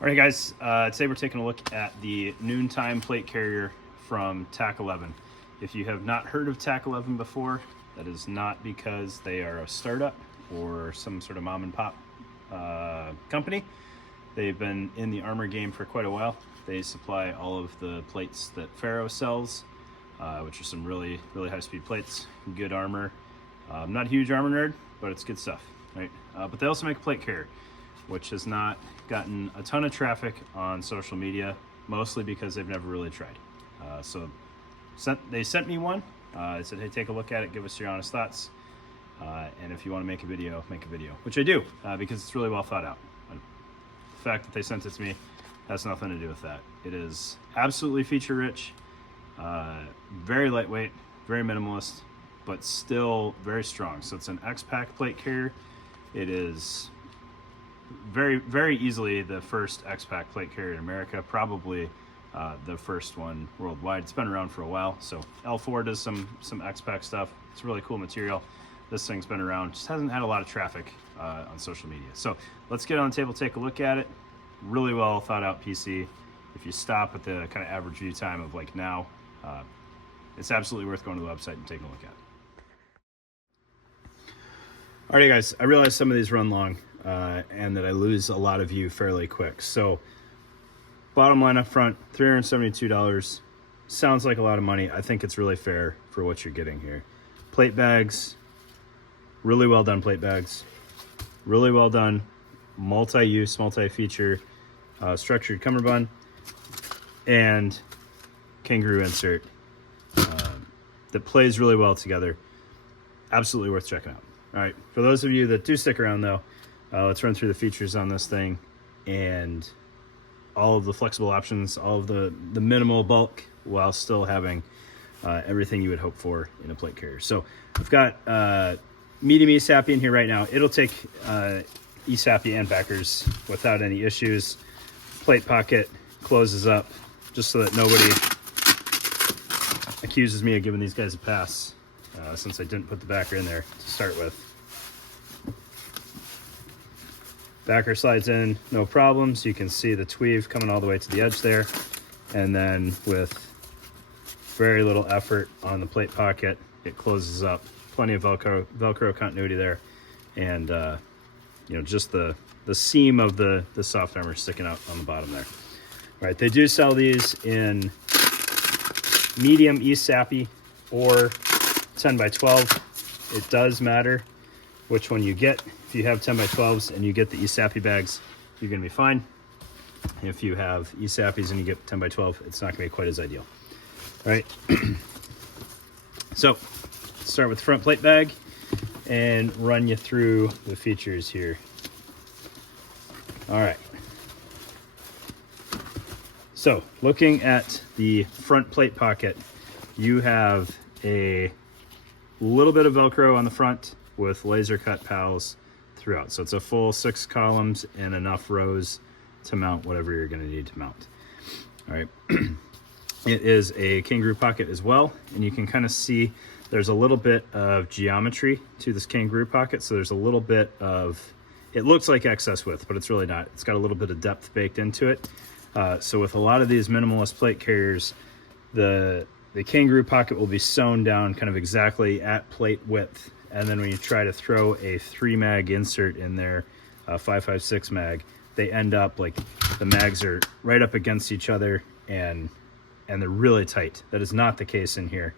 All right, guys, today we're taking a look at the Noontime plate carrier from Tac.11. If you have not heard of Tac.11 before, that is not because they are a startup or some sort of mom and pop company. They've been in the armor game for quite a while. They supply all of the plates that Faro sells, which are some really high-speed plates, good armor. I'm not a huge armor nerd, but it's good stuff, right? But they also make a plate carrier, which has not gotten a ton of traffic on social media, mostly because they've never really tried. So they sent me one. They said, hey, take a look at it, give us your honest thoughts. And if you want to make a video, which I do, because it's really well thought out. The fact that they sent it to me has nothing to do with that. It is absolutely feature rich, very lightweight, very minimalist, but still very strong. So it's an X-Pack plate carrier. It is very easily the first X-Pack plate carrier in America, probably the first one worldwide. It's been around for a while. So L4 does some X-Pack stuff. It's really cool material. This thing's been around, just hasn't had a lot of traffic on social media. So let's get on the table, take a look at it. Really well thought out PC. If you stop at the kind of average view time of like now, it's absolutely worth going to the website and taking a look at it. Alrighty, guys, I realize some of these run long and that I lose a lot of you fairly quick. So bottom line up front, $372 sounds like a lot of money. I think it's really fair for what you're getting here. Plate bags, really well done plate bags, really well done, multi-use, multi-feature, structured Camber Bun, and kangaroo insert that plays really well together. Absolutely worth checking out. All right, for those of you that do stick around though, let's run through the features on this thing and all of the flexible options, all of the minimal bulk while still having everything you would hope for in a plate carrier. So I've got medium ESAPI in here right now. It'll take ESAPI and backers without any issues. Plate pocket closes up just so that nobody accuses me of giving these guys a pass, since I didn't put the backer in there to start with. Backer slides in, no problems. You can see the tweave coming all the way to the edge there. And then with very little effort on the plate pocket, it closes up. Plenty of Velcro continuity there. And you know, just the seam of the soft armor sticking out on the bottom there. All right, they do sell these in medium ESAPI or 10x12. It does matter which one you get. If you have 10x12s and you get the ESAPI bags, you're gonna be fine. If you have ESAPIs and you get 10x12, it's not gonna be quite as ideal. All right, so let's start with the front plate bag and run you through the features here. All right. So looking at the front plate pocket, you have a little bit of Velcro on the front with laser cut pals throughout. So it's a full 6 columns and enough rows to mount whatever you're gonna need to mount. All right. It is a kangaroo pocket as well. And you can kind of see there's a little bit of geometry to this kangaroo pocket. So there's a little bit of, it looks like excess width, but it's really not. It's got a little bit of depth baked into it. So with a lot of these minimalist plate carriers, the kangaroo pocket will be sewn down kind of exactly at plate width. And then when you try to throw a 3 mag insert in there, 5.56 mag, they end up like the mags are right up against each other and they're really tight. That is not the case in here.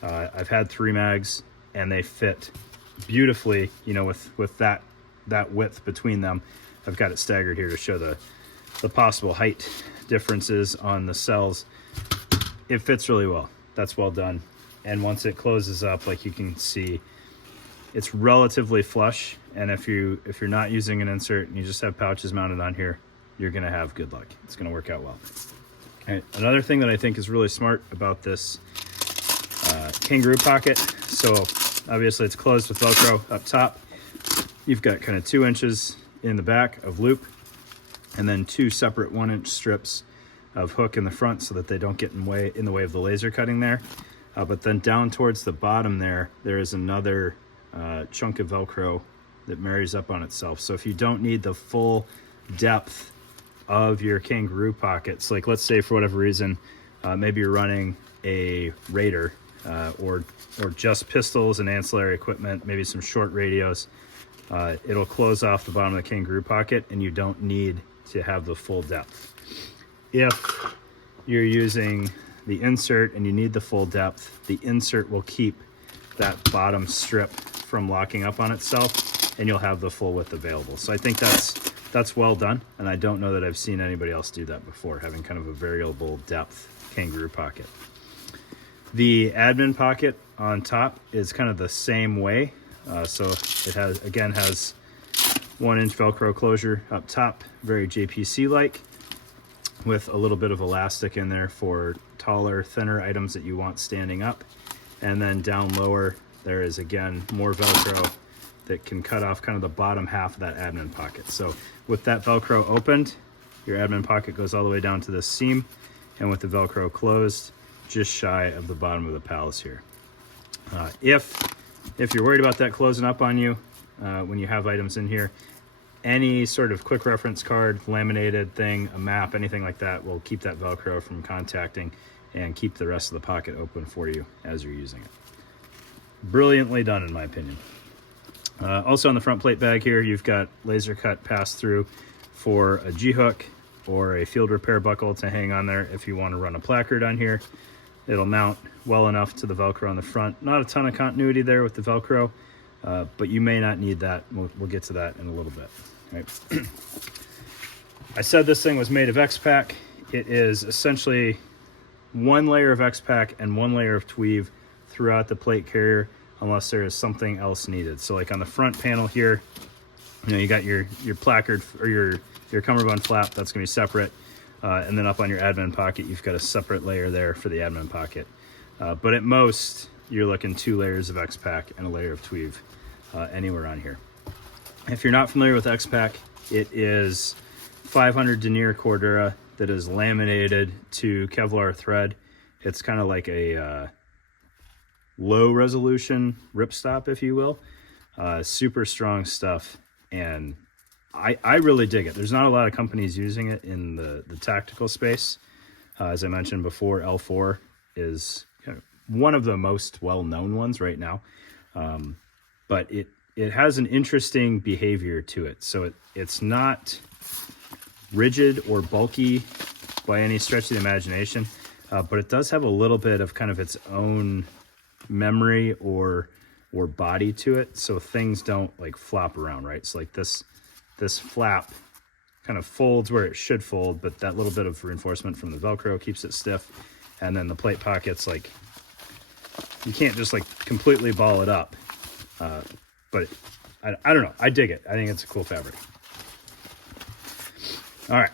I've had 3 mags and they fit beautifully, you know, with that width between them. I've got it staggered here to show the possible height differences on the cells. It fits really well. That's well done. And once it closes up, like you can see, it's relatively flush. And if you're not using an insert and you just have pouches mounted on here, you're gonna have good luck. It's gonna work out well. Okay. Another thing that I think is really smart about this kangaroo pocket, so obviously it's closed with Velcro up top. You've got kind of 2 inches in the back of loop and then 2 separate 1-inch strips of hook in the front so that they don't get in the way of the laser cutting there. But then down towards the bottom there is another chunk of Velcro that marries up on itself. So if you don't need the full depth of your kangaroo pockets, like let's say for whatever reason, maybe you're running a Raider or just pistols and ancillary equipment, maybe some short radios, it'll close off the bottom of the kangaroo pocket and you don't need to have the full depth. If you're using the insert and you need the full depth, the insert will keep that bottom strip from locking up on itself and you'll have the full width available. So I think that's well done, and I don't know that I've seen anybody else do that before, having kind of a variable depth kangaroo pocket. The admin pocket on top is kind of the same way. So it has 1-inch Velcro closure up top, very JPC-like, with a little bit of elastic in there for taller, thinner items that you want standing up. And then down lower, there is again more Velcro that can cut off kind of the bottom half of that admin pocket. So with that Velcro opened, your admin pocket goes all the way down to this seam, and with the Velcro closed, just shy of the bottom of the pals here. If you're worried about that closing up on you when you have items in here, any sort of quick reference card, laminated thing, a map, anything like that will keep that Velcro from contacting and keep the rest of the pocket open for you as you're using it. Brilliantly done, in my opinion. Also on the front plate bag here, you've got laser cut pass-through for a G-hook or a field repair buckle to hang on there if you want to run a placard on here. It'll mount well enough to the Velcro on the front. Not a ton of continuity there with the Velcro, but you may not need that. We'll get to that in a little bit. All right. I said this thing was made of X-Pac. It is essentially one layer of X-Pac and one layer of Tweave throughout the plate carrier, unless there is something else needed. So like on the front panel here, you got your placard or your cummerbund flap, that's gonna be separate. And then up on your admin pocket, you've got a separate layer there for the admin pocket. But at most, you're looking 2 layers of X-Pac and a layer of Tweave anywhere on here. If you're not familiar with X-Pac, it is 500 denier Cordura that is laminated to Kevlar thread. It's kind of like a low resolution ripstop, if you will. Super strong stuff, and I really dig it. There's not a lot of companies using it in the tactical space. As I mentioned before, L4 is kind of one of the most well-known ones right now. But it has an interesting behavior to it. So it's not rigid or bulky by any stretch of the imagination, but it does have a little bit of kind of its own memory or body to it, so things don't like flop around, right? So like this flap kind of folds where it should fold, but that little bit of reinforcement from the Velcro keeps it stiff. And then the plate pockets, like, you can't just like completely ball it up. But I don't know, I dig it. I think it's a cool fabric. All right,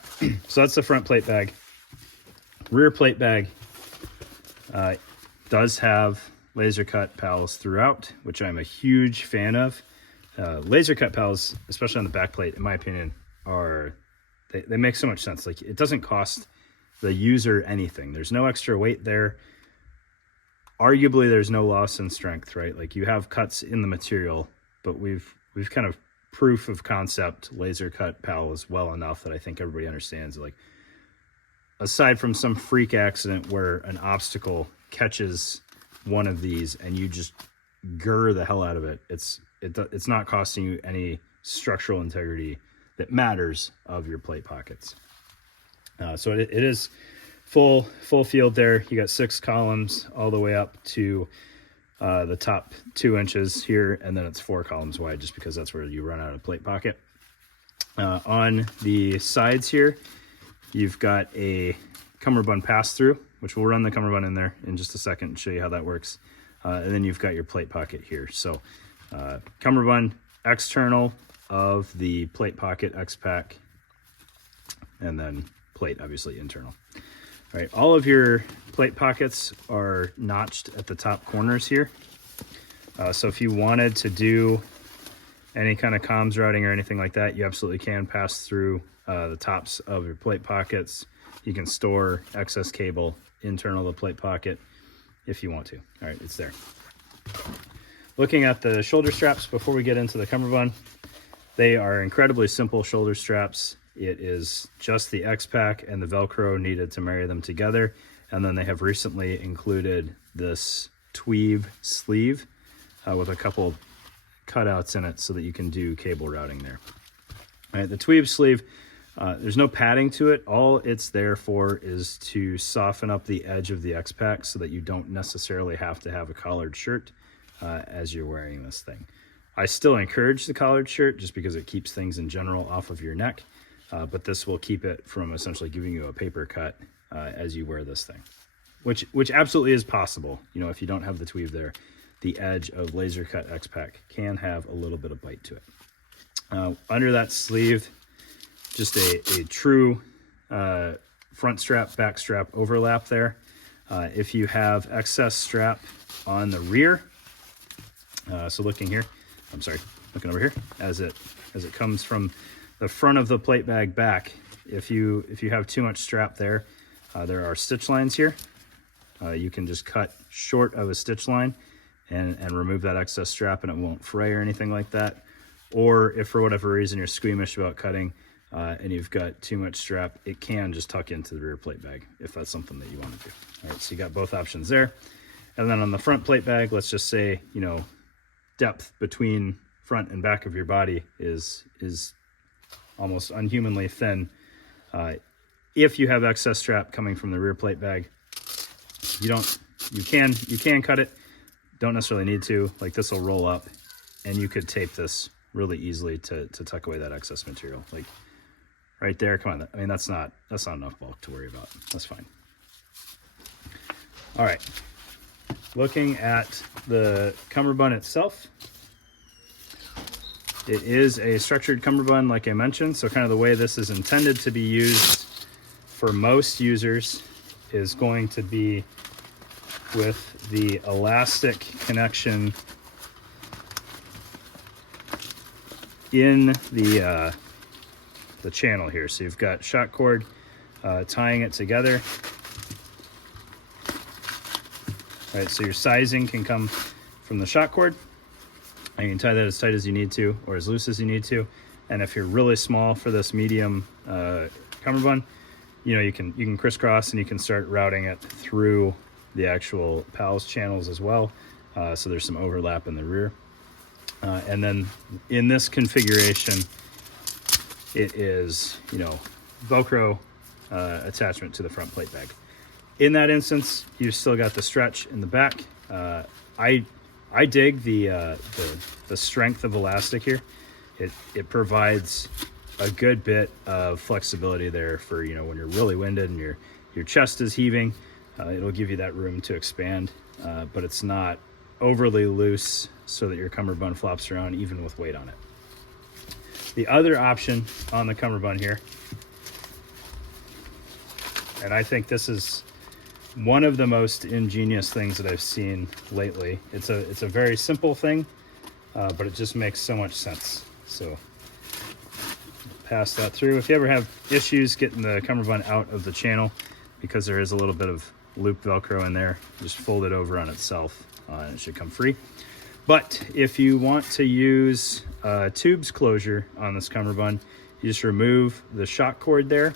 so that's the front plate bag. Rear plate bag does have laser cut pals throughout, which I'm a huge fan of. Laser cut pals, especially on the back plate, in my opinion, they make so much sense. Like, it doesn't cost the user anything. There's no extra weight there. Arguably, there's no loss in strength, right? Like, you have cuts in the material, but we've kind of proof of concept laser cut pals well enough that I think everybody understands. Like, aside from some freak accident where an obstacle catches one of these and you just gur the hell out of it, it's not costing you any structural integrity that matters of your plate pockets. So it is full field there. You got 6 columns all the way up to the top 2 inches here, and then it's 4 columns wide just because that's where you run out of plate pocket. On the sides here, you've got a cummerbund pass-through, which we'll run the cummerbund in there in just a second and show you how that works. And then you've got your plate pocket here. So cummerbund external of the plate pocket X-Pac, and then plate obviously internal. All right, all of your plate pockets are notched at the top corners here. So if you wanted to do any kind of comms routing or anything like that, you absolutely can pass through the tops of your plate pockets. You can store excess cable internal to the plate pocket if you want to. All right, it's there. Looking at the shoulder straps before we get into the cummerbund, they are incredibly simple shoulder straps. it is just the X-Pack and the Velcro needed to marry them together. And then they have recently included this tweed sleeve with a couple cutouts in it so that you can do cable routing there. All right, the tweed sleeve, there's no padding to it. All it's there for is to soften up the edge of the X-Pack so that you don't necessarily have to have a collared shirt as you're wearing this thing. I still encourage the collared shirt just because it keeps things in general off of your neck, but this will keep it from essentially giving you a paper cut as you wear this thing, which absolutely is possible. You know, if you don't have the tweed there, the edge of laser cut X-Pack can have a little bit of bite to it. Under that sleeve, just a true front strap, back strap overlap there. If you have excess strap on the rear, so looking here, looking over here, as it comes from the front of the plate bag back, if you have too much strap there, there are stitch lines here. You can just cut short of a stitch line and remove that excess strap, and it won't fray or anything like that. Or if for whatever reason you're squeamish about cutting and you've got too much strap, it can just tuck into the rear plate bag if that's something that you want to do. All right, so you got both options there. And then on the front plate bag, let's just say, you know, depth between front and back of your body is almost unhumanly thin. If you have excess strap coming from the rear plate bag, you can cut it. Don't necessarily need to. Like, this will roll up, and you could tape this really easily to tuck away that excess material. Like right there. Come on. I mean, that's not enough bulk to worry about. That's fine. All right. Looking at the Camber Bun itself, it is a structured Camber Bun, like I mentioned. So kind of the way this is intended to be used for most users is going to be with the elastic connection in the channel here. So you've got shot cord tying it together. All right, so your sizing can come from the shot cord. And you can tie that as tight as you need to, or as loose as you need to. And if you're really small for this medium Camber Bun, you know, you can crisscross and you can start routing it through the actual PALS channels as well. So there's some overlap in the rear. And then in this configuration, it is, you know, Velcro attachment to the front plate bag. In that instance, you've still got the stretch in the back. I dig the strength of elastic here. It provides a good bit of flexibility there for, you know, when you're really winded and your chest is heaving. It'll give you that room to expand, but it's not overly loose so that your Camber Bun flops around even with weight on it. The other option on the Camber Bun here, and I think this is one of the most ingenious things that I've seen lately. It's a very simple thing, but it just makes so much sense. So pass that through. If you ever have issues getting the Camber Bun out of the channel because there is a little bit of loop Velcro in there, just fold it over on itself and it should come free. But if you want to use tubes closure on this Camber Bun, you just remove the shot cord there,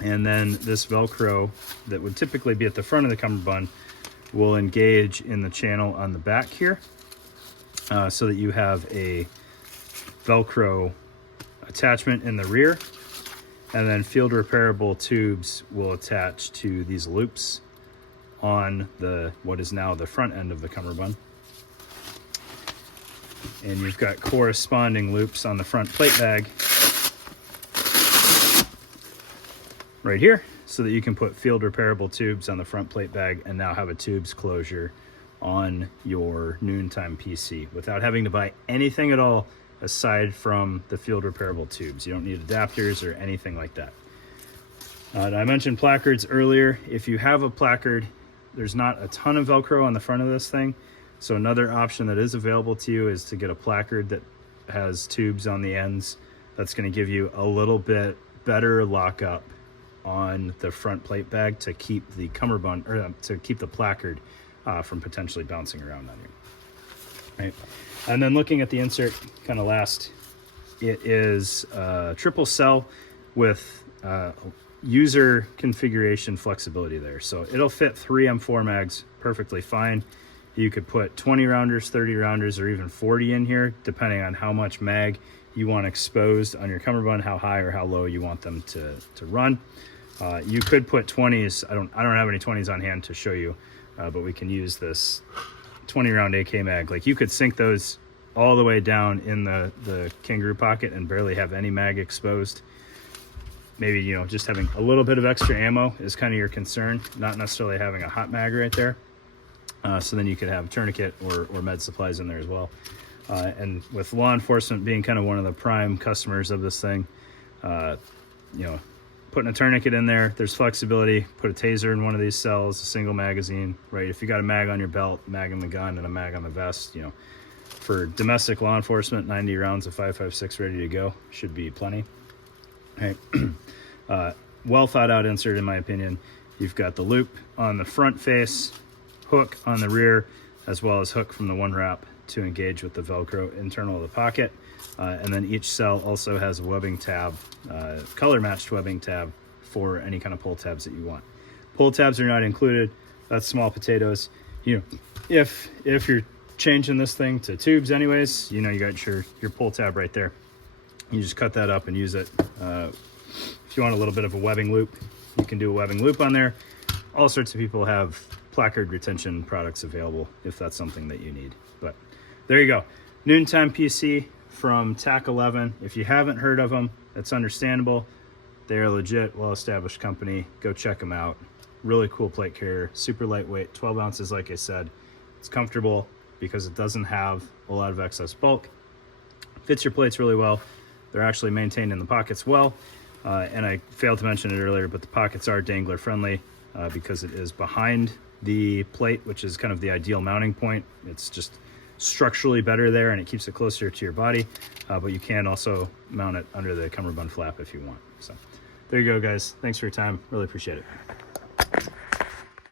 and then this Velcro that would typically be at the front of the Camber Bun will engage in the channel on the back here, so that you have a Velcro attachment in the rear, and then field repairable tubes will attach to these loops on what is now the front end of the Camber Bun. And you've got corresponding loops on the front plate bag right here, so that you can put field repairable tubes on the front plate bag and now have a tubes closure on your Noontime PC without having to buy anything at all aside from the field repairable tubes. You don't need adapters or anything like that. I mentioned placards earlier. If you have a placard, there's not a ton of Velcro on the front of this thing. So another option that is available to you is to get a placard that has tubes on the ends. That's going to give you a little bit better lockup on the front plate bag to keep the Camber Bun, or to keep the placard from potentially bouncing around on you. Right. And then looking at the insert, kind of last It is a triple cell with user configuration flexibility there. So it'll fit 3 M4 mags perfectly fine. You could put 20 rounders, 30 rounders, or even 40 in here, depending on how much mag you want exposed on your Camber Bun, how high or how low you want them to run. You could put 20s. I don't have any 20s on hand to show you, but we can use this 20 round AK mag. Like, you could sink those all the way down in the kangaroo pocket and barely have any mag exposed. Maybe, you know, just having a little bit of extra ammo is kind of your concern, not necessarily having a hot mag right there. So then you could have tourniquet or med supplies in there as well. And with law enforcement being kind of one of the prime customers of this thing, you know, putting a tourniquet in there, there's flexibility. Put a taser in one of these cells, a single magazine, right? If you got a mag on your belt, mag in the gun, and a mag on the vest, you know, for domestic law enforcement, 90 rounds of 5.56 ready to go should be plenty. All right. Well thought out insert, in my opinion. You've got the loop on the front face, hook on the rear, as well as hook from the one wrap to engage with the Velcro internal of the pocket. And then each cell also has a webbing tab, color matched webbing tab for any kind of pull tabs that you want. Pull tabs are not included. That's small potatoes. You know, if you're changing this thing to tubes anyways, you know, you got your pull tab right there. You just cut that up and use it. If you want a little bit of a webbing loop, you can do a webbing loop on there. All sorts of people have placard retention products available if that's something that you need. But there you go. Noontime PC from Tac.11. If you haven't heard of them, that's understandable. They're a legit, well-established company. Go check them out. Really cool plate carrier, super lightweight, 12 ounces like I said. It's comfortable because it doesn't have a lot of excess bulk. Fits your plates really well. They're actually maintained in the pockets well. And I failed to mention it earlier, but the pockets are dangler friendly because it is behind the plate, which is kind of the ideal mounting point. It's just structurally better there, and it keeps it closer to your body. But you can also mount it under the Camber Bun flap if you want. So there you go, guys. Thanks for your time. Really appreciate it.